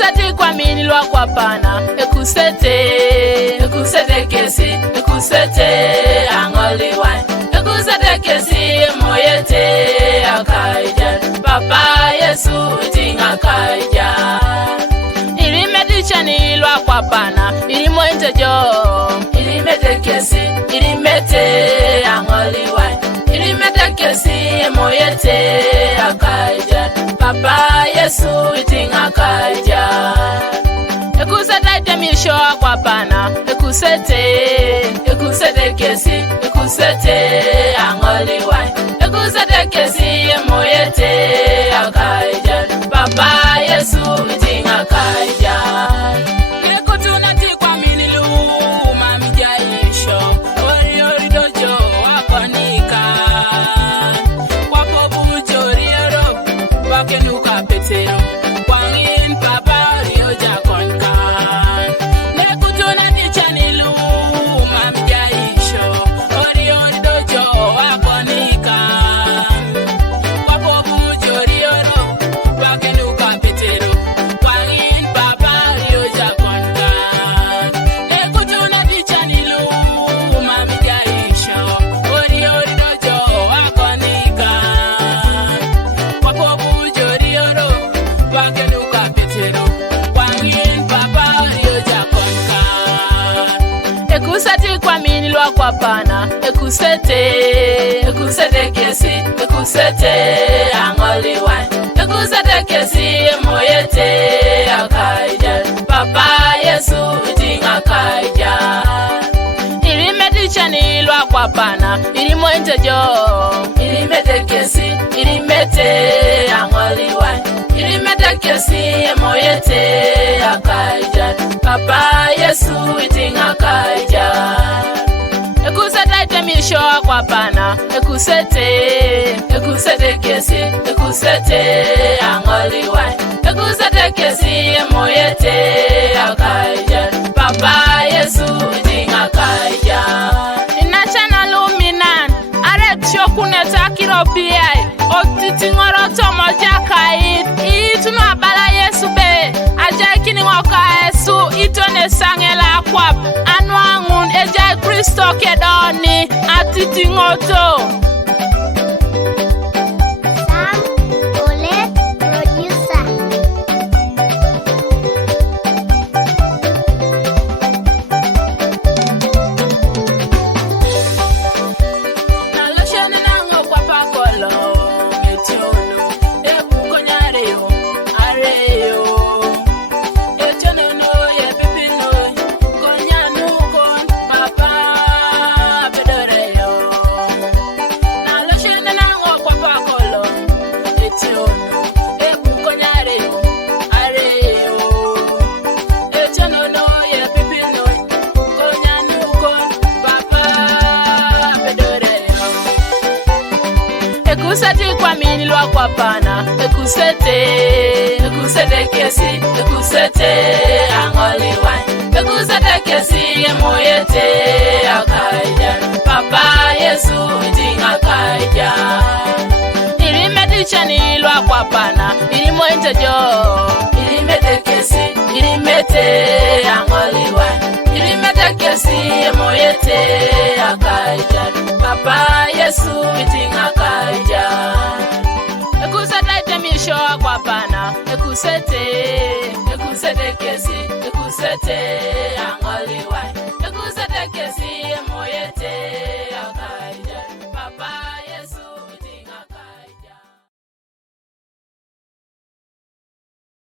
Ekusati kwa mini lwa kwa pana. Ekusete kesi. Ekusete angoli wine. Ekusete kesi moyete akaija. Papa Yesu tinga kaija. Irimeti chani lwa kwa pana. Irimointe jo. Irimete kesi. Irimete angoli wine. Irimete kesi moyete akaija. Papa Yesu tinga kaija. Ekusete temisho kwa pana. Ekusete kesi. Ekusete angoli wine. Ekusete kesi moyete akaija. Papa Yesu tinga kaija. Lekutunati kwa minilu mamijaisho. Ori dojo wakonika. Wapo bujoriero wakenuka petero. Wangin papa rio jakonka. Lekutunati chanilu mamijaisho. Ori dojo wakonika. Wapo bujoriero wakenuka petero. Wangin papa rio jakonka. Lekutunati chanilu mamijaisho. Ori dojo wakonika. Wapo bujoriero wakenuka petero. Wangin papa rio jakonka. Ekusati kwa mini lwa kwa pana. Ekusete kesi. Ekusete angoli wine. Ekusete kesi moyete akaija. Papa Yesu tinga kaija. Irimeti chani lwa kwa pana. Irimointe jo. Irimete kesi. Irimete angoli wine. Irimete kesi moyete akaija. Papa Yesu tinga kaija. Ekusete temisho kwa pana. Ekusete kesi. Ekusete angoli wine. Ekusete kesi moyete akaija. Papa Yesu tinga kaija. Inachana luminan. Aretio kuneta kirobiai. Otitingoro tomo jakai. Itunu abala Yesu be. Ajakini ngoka Yesu. Itone sangela kwap. Anwangun ejai Kristo kedoni. Atitingoto. Ekusati kwa mini lwa kwa pana. Ekusete kesi. Ekusete angoli wine. Ekusete kesi moyete akaija. Papa Yesu tinga kaija. Irimeti chani lwa kwa pana. Irimointe jo. Irimete kesi. Irimete angoli wine. Irimete kesi moyete akaija. Papa Yesu tinga kaija. Ekusete temisho kwa pana. Ekusete kesi. Ekusete angoli wine.